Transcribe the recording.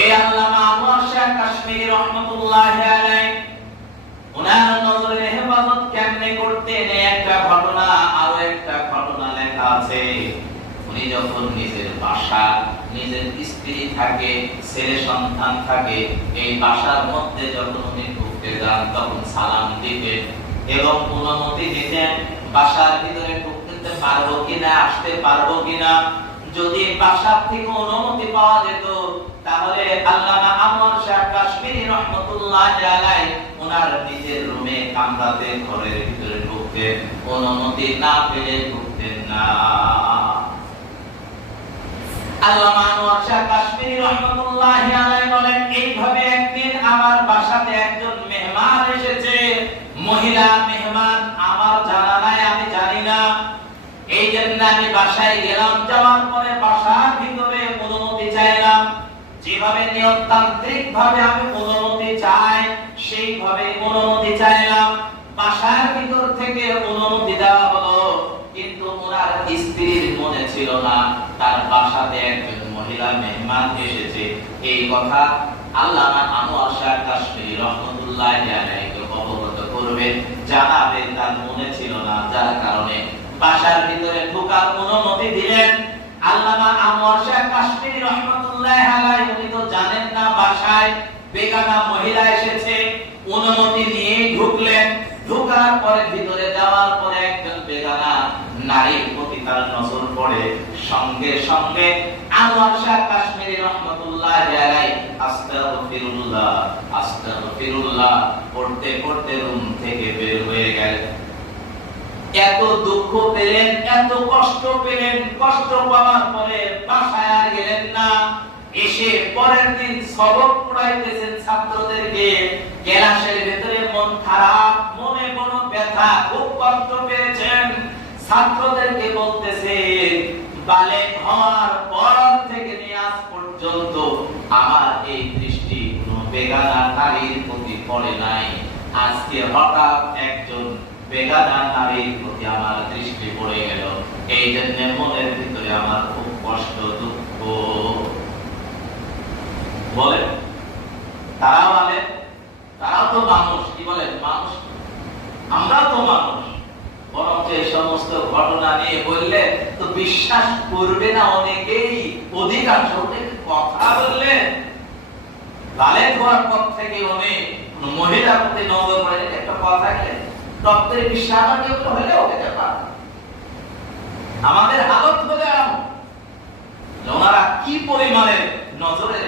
এই আল্লামা আনোয়ার শাহ কাশ্মীরি রহমাতুল্লাহি আলাইহি ওনার নজরে হেফাজত কেমনে করতেন একটা ঘটনা, আরো একটা ঘটনা লেখা আছে। উনি যখন নিজের বাসা, নিজের স্ত্রী থাকে, ছেলে সন্তান থাকে, এই বাসার মধ্যে যখন উনি ঢুকতে যান তখন সালাম দিতেন এবং অনুমতি দিতেন বাসার ভিতরে ঢুকতে পারবো কিনা, আসতে পারবো কিনা। যদি বাসার থেকে অনুমতি পাওয়া যেত তাহলে আল্লামা আনোয়ার শাহ কাশ্মীরি রহমাতুল্লাহি আলাইহি ওনার নিজের রুমে কামরাতে ঘরের ভিতরে ঢুকতেন, অনুমতি না পেলে ঢুকতেন না। আল্লামা আনোয়ার শাহ কাশ্মীরি রহমাতুল্লাহি আলাইহি বলেন, এইভাবে একদিন আমার বাসাতে একজন মেহমান এসেছে, মহিলা মেহমান, আমার জানা নাই, আমি জানি না। এই জন্য আমি বাসায় গেলাম, যাওয়ার পরে বাসার ভিতরে অনুমতি চাইলাম। যেভাবে নিয়মতান্ত্রিক ভাবে আমি অনুমতি চাই সেইভাবে অনুমতি চাইলাম। বাসার ভিতর থেকে অনুমতি দেওয়া হলো, কিন্তু ওনার স্ত্রীর মনে ছিল না তার বাসাতে একজন মহিলা মেহমান এসেছে। এই কথা আল্লামা আনোয়ার শাহ কাশ্মীরি রহমাতুল্লাহি আলাইহি অবগত করবেন, জানাবেন, তার মনে ছিল না, যার কারণে বাসার ভিতরে ঢোকার অনুমতি দিলেন। আল্লামা আনোয়ার শাহ কাশ্মীরি রহমাতুল্লাহি আলাইহি উনি তো জানেন না বাসায় বেগানা মহিলা এসেছে, অনুমতি নিয়ে ঢুকলেন। ঢোকার পরে ভিতরে যাওয়ার পরে একজন বেগানা নারীর প্রতি তার নজর পড়ে। সঙ্গে সঙ্গে আনোয়ার শাহ কাশ্মীরি রহমাতুল্লাহি আলাইহি আস্তাগফিরুল্লাহ আস্তাগফিরুল্লাহ পড়তে পড়তে রুম থেকে বের হয়ে গেলেন। এত দুঃখ পেলেন, এত কষ্ট পেলেন, কষ্ট পাওয়ার পরে বাসায় আর গেলেন না। এসে পরের দিন সবক পড়াইতেছেন ছাত্রদেরকে। ক্লাসের ভিতরে মন খারাপ, মনে কোনো ব্যথা, খুব কষ্ট পেয়েছেন। ছাত্রদেরকে বলতেছেন, বালেক হওয়ার পর থেকে নিয়ে আজ পর্যন্ত আমার এই দৃষ্টি কোনো বেগানা নারীর প্রতি পড়ে নাই। আজকে হঠাৎ একজন বেগানা নারীর প্রতি আমার দৃষ্টি পড়ে গেল। এই জন্য মনের ভিতরে আমার খুব কষ্ট, দুঃখ। বলেন তারাও বলেন, তারাও তো মানুষ। কি বলেন? মানুষ, আমরা তো মানুষ। বরং এই সমস্ত ঘটনা নিয়ে বললে তো বিশ্বাস করবে না অনেকেই। অধিকাংশ কথা বললে বালেক হওয়ার পর থেকে উনি মহিলার প্রতি নজর পড়ে, একটা কথা গেলে ডক্টরের বিশ্বাস হলেও হতে পারে। আমাদের হালত হলে ওনারা কি পরিমাণে নজরে